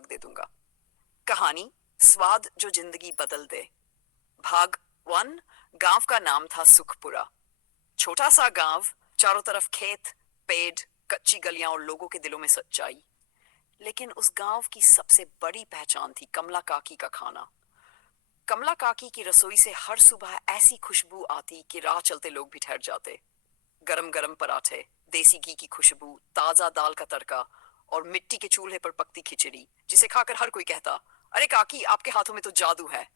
भाग दे दूंगा। कहानी स्वाद जो जिंदगी बदल दे। भाग 1। गांव का नाम था सुखपुरा। छोटा सा गांव, चारों तरफ खेत, पेड़, कच्ची गलियां और लोगों के दिलों में सच्चाई। लेकिन उस गांव की सबसे बड़ी पहचान थी कमला काकी का खाना। कमला काकी की रसोई से हर सुबह ऐसी खुशबू आती कि राह चलते लोग भी ठहर जाते। गरम गरम पराठे, देसी घी की खुशबू, ताजा दाल का तड़का और मिट्टी के चूल्हे पर पकती खिचड़ी, जिसे खाकर हर कोई कहता, अरे काकी आपके हाथों में तो जादू है।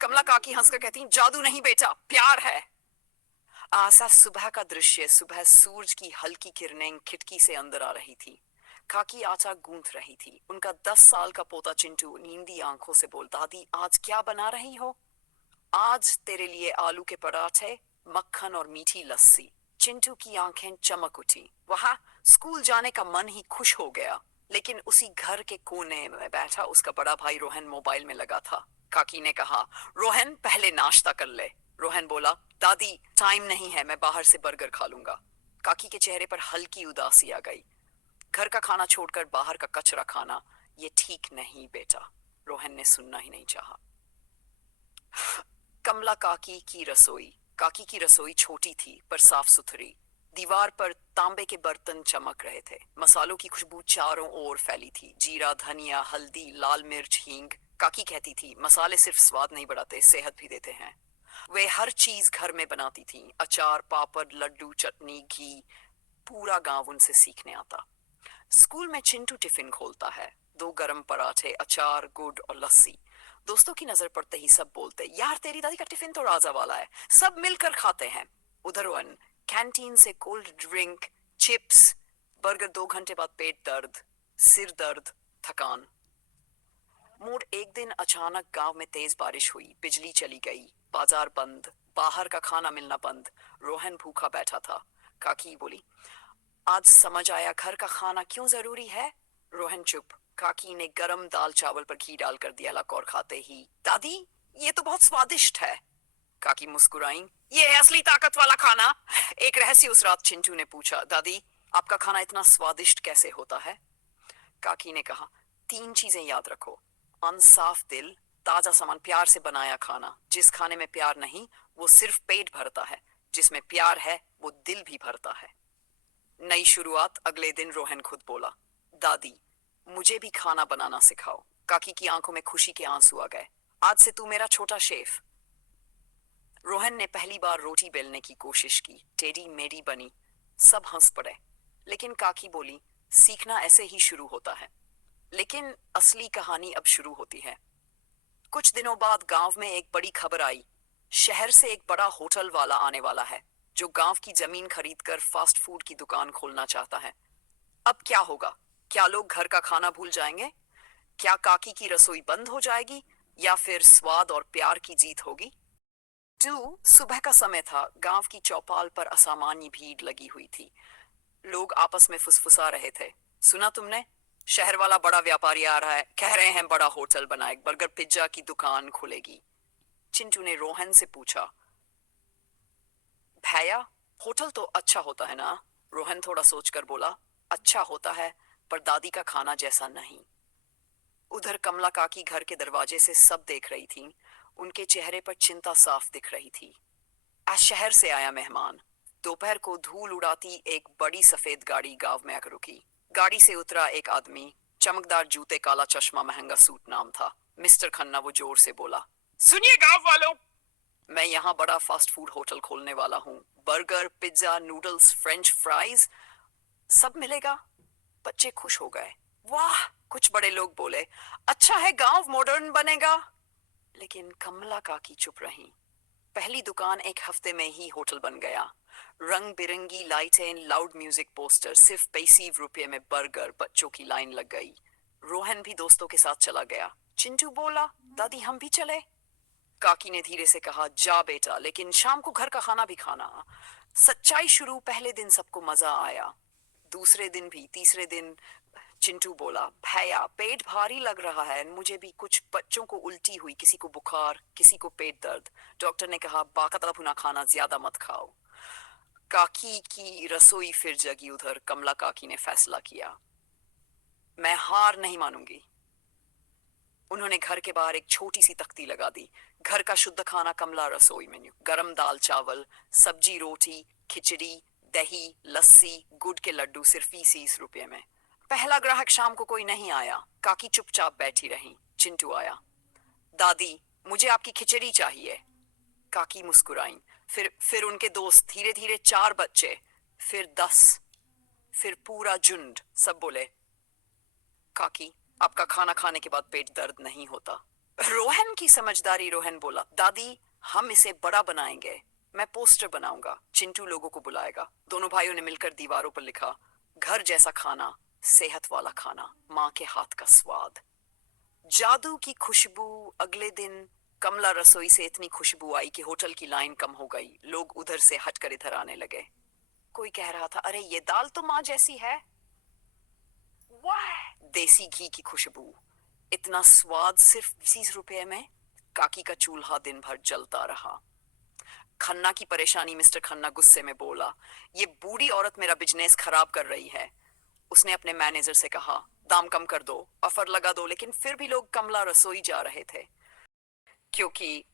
कमला काकी हंसकर कहती, जादू नहीं बेटा, प्यार है। आसा सुबह का दृश्य, सुबह सूरज की हल्की किरणें खिड़की से अंदर आ रही थी। काकी आटा गूंथ रही थी। उनका 10 साल का पोता चिंटू नींदी आंखों से बोलता, दादी आज क्या बना रही हो? आज तेरे लिए आलू के पराठे, मक्खन और मीठी लस्सी। चिंटू की आंखें चमक उठी। वहां स्कूल जाने का मन ही खुश हो गया। लेकिन उसी घर के कोने में बैठा उसका बड़ा भाई रोहन मोबाइल में लगा था। काकी ने कहा, रोहन पहले नाश्ता कर ले। रोहन बोला, दादी टाइम नहीं है, मैं बाहर से बर्गर खा लूंगा। काकी के चेहरे पर हल्की उदासी आ गई। घर का खाना छोड़कर बाहर का कचरा खाना, ये ठीक नहीं बेटा। रोहन ने सुनना ही नहीं चाहा। कमला काकी की रसोई। काकी की रसोई छोटी थी पर साफ सुथरी। दीवार पर तांबे के बर्तन चमक रहे थे। मसालों की खुशबू चारों ओर फैली थी। जीरा, धनिया, हल्दी, लाल मिर्च, हींग। काकी कहती थी, मसाले सिर्फ स्वाद नहीं बढ़ाते, सेहत भी देते हैं। वे हर चीज घर में बनाती थीं। अचार, पापड़, लड्डू, चटनी, घी। पूरा गांव उनसे सीखने आता। स्कूल में चिंटू टिफिन खोलता है। 2 गरम पराठे, अचार, गुड़ और लस्सी। दोस्तों की नजर पड़ते ही सब बोलते, यार तेरी दादी का टिफिन तो राजा वाला है, सब मिलकर खाते हैं। उधर वन कैंटीन से कोल्ड ड्रिंक, चिप्स, बर्गर। 2 घंटे बाद पेट दर्द, सिर दर्द, थकान। मूड एक दिन अचानक गांव में तेज बारिश हुई, बिजली चली गई, बाजार बंद, बाहर का खाना मिलना बंद। रोहन भूखा बैठा था। काकी बोली, आज समझ आया घर का खाना क्यों जरूरी है। रोहन चुप। काकी ने गरम दाल चावल पर घी डालकर दिया लक और खाते ही, दादी ये तो बहुत स्वादिष्ट है। काकी मुस्कुराई, ये है असली ताकत वाला खाना। एक रहस्य उस रात चिंटू ने पूछा, दादी आपका खाना इतना स्वादिष्ट कैसे होता है? काकी ने कहा, 3 चीजें याद रखो, अनसाफ दिल, ताजा सामान, प्यार से बनाया खाना। जिस खाने में प्यार नहीं वो सिर्फ पेट भरता है, जिसमें प्यार है वो दिल भी भरता है। नई शुरुआत। अगले दिन रोहन खुद बोला, दादी मुझे भी खाना बनाना सिखाओ। काकी की आंखों में खुशी के आंसू आ गए। आज से तू मेरा छोटा शेफ। रोहन ने पहली बार रोटी बेलने की कोशिश की, टेढ़ी मेढ़ी बनी। सब हंस पड़े। लेकिन काकी बोली, सीखना ऐसे ही शुरू होता है। लेकिन असली कहानी अब शुरू होती है। कुछ दिनों बाद गांव में एक बड़ी खबर आई। शहर से एक बड़ा होटल वाला आने वाला है, जो गांव की जमीन खरीदकर फास्ट फूड की दुकान खोलना चाहता है। अब क्या होगा? क्या लोग घर का खाना भूल जाएंगे? क्या काकी की रसोई बंद हो जाएगी? या फिर स्वाद और प्यार की जीत होगी? सुबह का समय था। गांव की चौपाल पर असामान्य भीड़ लगी हुई थी। लोग आपस में फुसफुसा रहे थे। सुना तुमने? शहर वाला बड़ा व्यापारी आ रहा है, कह रहे हैं बड़ा होटल बनाए, बर्गर पिज्जा की दुकान खुलेगी। चिंटू ने रोहन से पूछा, भैया होटल तो अच्छा होता है ना? रोहन थोड़ा सोचकर बोला, अच्छा होता है पर दादी का खाना जैसा नहीं। उधर कमला काकी घर के दरवाजे से सब देख रही थी। उनके चेहरे पर चिंता साफ दिख रही थी। आज शहर से आया मेहमान। दोपहर को धूल उड़ाती एक बड़ी सफेद गाड़ी गांव में आकर रुकी। गाड़ी से उतरा एक आदमी, चमकदार जूते, काला चश्मा, महंगा सूट। नाम था मिस्टर खन्ना। वो जोर से बोला, सुनिए गांव वालों, मैं यहाँ बड़ा फास्ट फूड होटल खोलने वाला हूँ। Burger, pizza, noodles, French fries, सब मिलेगा। बच्चे खुश हो गए। वाह! कुछ बड़े लोग बोले, अच्छा है गांव मॉडर्न बनेगा। लेकिन कमला काकी चुप रही। पहली दुकान एक हफ्ते में ही होटल बन गया। रंग बिरंगी लाइटें, लाउड म्यूजिक, पोस्टर। सिर्फ 25 रुपये में बर्गर। बच्चों की लाइन लग गई। रोहन भी दोस्तों के साथ चला गया। चिंटू बोला, दादी हम भी चले? काकी ने धीरे से कहा, जा बेटा, लेकिन शाम को घर का खाना भी खाना। सच्चाई शुरू। पहले दिन सबको मजा आया। दूसरे दिन भी, तीसरे दिन चिंटू बोला, भैया पेट भारी लग रहा है मुझे भी। कुछ बच्चों को उल्टी हुई, किसी को बुखार, किसी को पेट दर्द। डॉक्टर ने कहा बाका तला भुना खाना ज्यादा मत खाओ। काकी की रसोई फिर जगी। उधर कमला काकी ने फैसला किया, मैं हार नहीं मानूंगी। उन्होंने घर के बाहर एक छोटी सी तख्ती लगा दी। घर का शुद्ध खाना, कमला रसोई मेन्यू, गरम दाल चावल, सब्जी रोटी, खिचड़ी, दही, लस्सी, गुड़ के लड्डू, सिर्फ 20 रुपये में। पहला ग्राहक शाम को कोई नहीं आया। काकी चुपचाप बैठी रही। चिंटू आया। दादी, मुझे आपकी खिचड़ी चाहिए। काकी मुस्कुराई। फिर उनके दोस्त, धीरे धीरे 4 बच्चे, फिर 10, फिर पूरा झुंड। सब बोले, काकी, आपका खाना खाने के बाद पेट दर्द नहीं होता। रोहन की समझदारी। रोहन बोला, दादी, हम इसे बड़ा बनाएंगे। मैं पोस्टर बनाऊंगा। चिंटू लोगों को बुलाएगा। दोनों भाइयों ने मिलकर दीवारों पर लिखा, घर जैसा खाना, सेहत वाला खाना, माँ के हाथ का स्वाद। जादू की खुशबू। अगले दिन कमला रसोई से इतनी खुशबू आई कि होटल की लाइन कम हो गई। लोग उधर से हटकर इधर आने लगे। कोई कह रहा था, अरे ये दाल तो माँ जैसी है। वाह, देसी घी की खुशबू, इतना स्वाद सिर्फ 20 रुपये में। काकी का चूल्हा दिन भर जलता रहा। खन्ना की परेशानी। मिस्टर खन्ना गुस्से में बोला, ये बूढ़ी औरत मेरा बिजनेस खराब कर रही है। उसने अपने मैनेजर से कहा, दाम कम कर दो, ऑफर लगा दो। लेकिन फिर भी लोग कमला रसोई जा रहे थे, क्योंकि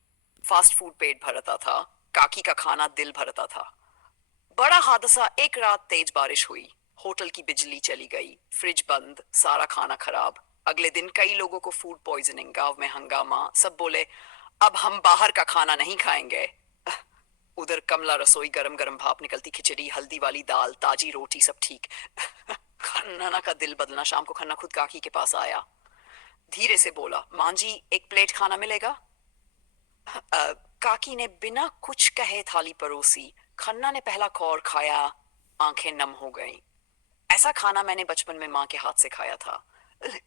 फास्ट फूड पेट भरता था, काकी का खाना दिल भरता था। बड़ा हादसा। एक रात तेज बारिश हुई। होटल की बिजली चली गई, फ्रिज बंद, सारा खाना खराब। अगले दिन कई लोगों को फूड पॉइजनिंग। गांव में हंगामा। सब बोले, अब हम बाहर का खाना नहीं खाएंगे। उधर कमला रसोई, गरम गरम भाप निकलती खिचड़ी, हल्दी वाली दाल, ताजी रोटी, सब ठीक। खन्ना का दिल बदलना। शाम को खन्ना खुद काकी के पास आया। धीरे से बोला, मां जी, एक प्लेट खाना मिलेगा? काकी ने बिना कुछ कहे थाली परोसी। खन्ना ने पहला कौर खाया, आंखें नम हो गईं। ऐसा खाना मैंने बचपन में माँ के हाथ से खाया था,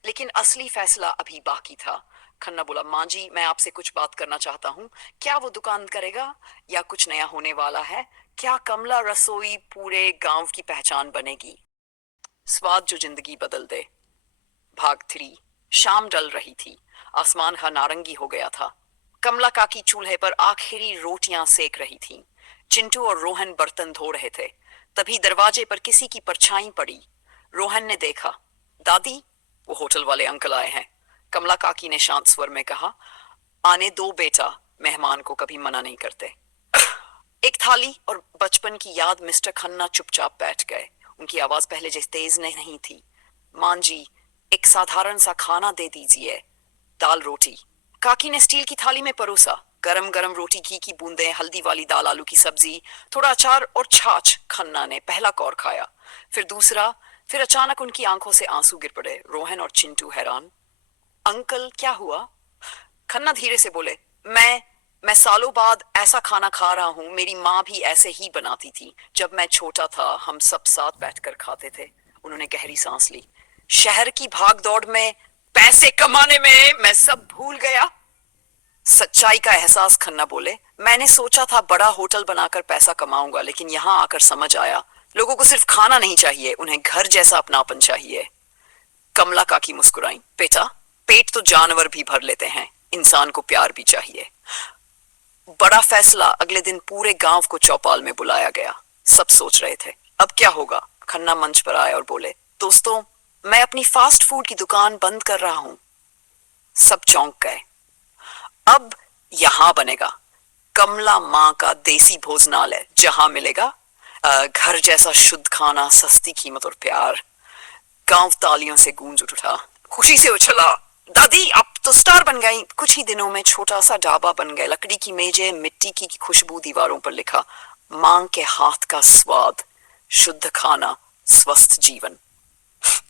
लेकिन असली फैसला अभी बाकी था। खन्ना बोला, माँ जी, मैं आपसे कुछ बात करना चाहता हूँ। क्या वो दुकान करेगा या कुछ नया होने वाला है? क्या कमला रसोई पूरे गांव की पहचान बनेगी? स्वाद जो जिंदगी बदल दे। भाग 3। शाम ढल रही थी। आसमान का नारंगी हो गया था। कमला काकी चूल्हे पर आखिरी रोटियां सेक रही थी। चिंटू और रोहन बर्तन धो रहे थे। तभी दरवाजे पर किसी की परछाई पड़ी। रोहन ने देखा। दादी, वो होटल वाले अंकल आए हैं। कमला काकी ने शांत स्वर में कहा, आने दो बेटा, मेहमान को कभी मना नहीं करते। एक थाली और बचपन की याद। मिस्टर खन्ना चुपचाप बैठ गए। उनकी आवाज पहले जैसी तेज नहीं थी। मां जी, एक साधारण सा खाना दे दीजिए, दाल रोटी। काकी ने स्टील की थाली में परोसा। गरम गरम रोटी, घी की बूंदें, हल्दी वाली दाल, आलू की सब्जी, थोड़ा अचार और छाछ। खन्ना ने पहला कौर खाया, फिर दूसरा। फिर अचानक उनकी आंखों से आंसू गिर पड़े। रोहन और चिंटू हैरान। अंकल, क्या हुआ? खन्ना धीरे से बोले, मैं सालों बाद ऐसा खाना खा रहा हूँ। मेरी माँ भी ऐसे ही बनाती थी। जब मैं छोटा था, हम सब साथ बैठकर खाते थे। उन्होंने गहरी सांस ली। शहर की भाग दौड़ में, पैसे कमाने में मैं सब भूल गया। सच्चाई का एहसास। खन्ना बोले, मैंने सोचा था बड़ा होटल बनाकर पैसा कमाऊंगा, लेकिन यहाँ आकर समझ आया, लोगों को सिर्फ खाना नहीं चाहिए, उन्हें घर जैसा अपनापन चाहिए। कमला काकी मुस्कुराई, बेटा, पेट तो जानवर भी भर लेते हैं, इंसान को प्यार भी चाहिए। बड़ा फैसला। अगले दिन पूरे गांव को चौपाल में बुलाया गया। सब सोच रहे थे, अब क्या होगा? खन्ना मंच पर आए और बोले, दोस्तों, मैं अपनी फास्ट फूड की दुकान बंद कर रहा हूं। सब चौंक गए। अब यहां बनेगा कमला माँ का देसी भोजनालय, जहां मिलेगा घर जैसा शुद्ध खाना, सस्ती कीमत और प्यार। गांव तालियों से गूंज उठा, खुशी से उछला। दादी, आप तो स्टार बन गई। कुछ ही दिनों में छोटा सा ढाबा बन गया। लकड़ी की मेजें, मिट्टी की खुशबू, दीवारों पर लिखा, मां के हाथ का स्वाद, शुद्ध खाना, स्वस्थ जीवन।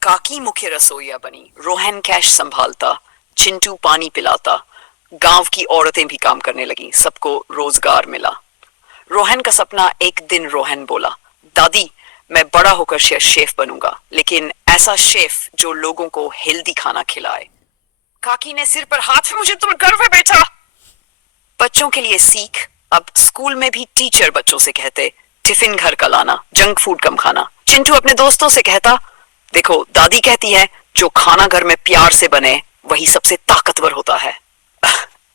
काकी मुख्य रसोईया बनी। रोहन कैश संभालता, चिंटू पानी पिलाता। गांव की औरतें भी काम करने लगी। सबको रोजगार मिला। रोहन का सपना। एक दिन रोहन बोला, दादी, मैं बड़ा होकर शेफ बनूंगा, लेकिन ऐसा शेफ जो लोगों को हेल्दी खाना खिलाए। काकी ने सिर पर हाथ, मुझे तुम गर्व है बेटा। बच्चों के लिए सीख। अब स्कूल में भी टीचर बच्चों से कहते, टिफिन घर का लाना, जंक फूड कम खाना। चिंटू अपने दोस्तों से कहता, देखो, दादी कहती है, जो खाना घर में प्यार से बने वही सबसे ताकतवर होता है।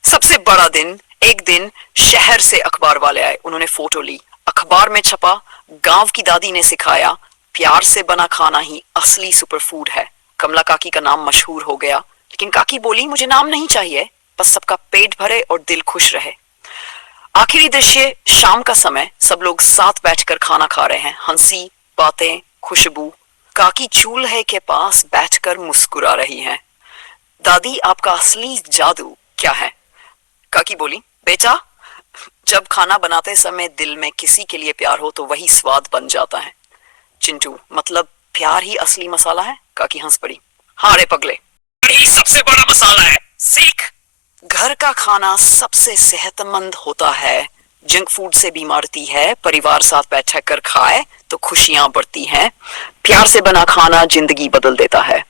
सबसे बड़ा दिन। एक दिन शहर से अखबार वाले आए। उन्होंने फोटो ली। अखबार में छपा, गांव की दादी ने सिखाया, प्यार से बना खाना ही असली सुपर फूड है। कमला काकी का नाम मशहूर हो गया। लेकिन काकी बोली मुझे नाम नहीं चाहिए, बस सबका पेट भरे और दिल खुश रहे। आखिरी दृश्य शाम का समय, सब लोग साथ बैठकर खाना खा रहे हैं, हंसी बातें खुशबू। काकी चूल्हे के पास बैठकर मुस्कुरा रही हैं। दादी आपका असली जादू क्या है? काकी बोली बेटा, जब खाना बनाते समय दिल में किसी के लिए प्यार हो तो वही स्वाद बन जाता है। चिंटू मतलब प्यार ही असली मसाला है? काकी हंस पड़ी। हाँ रे पगले, यही सबसे बड़ा मसाला है, सीख। घर का खाना सबसे सेहतमंद होता है, जंक फूड से बीमारती है। परिवार साथ बैठकर खाए तो खुशियां बढ़ती हैं। प्यार से बना खाना जिंदगी बदल देता है।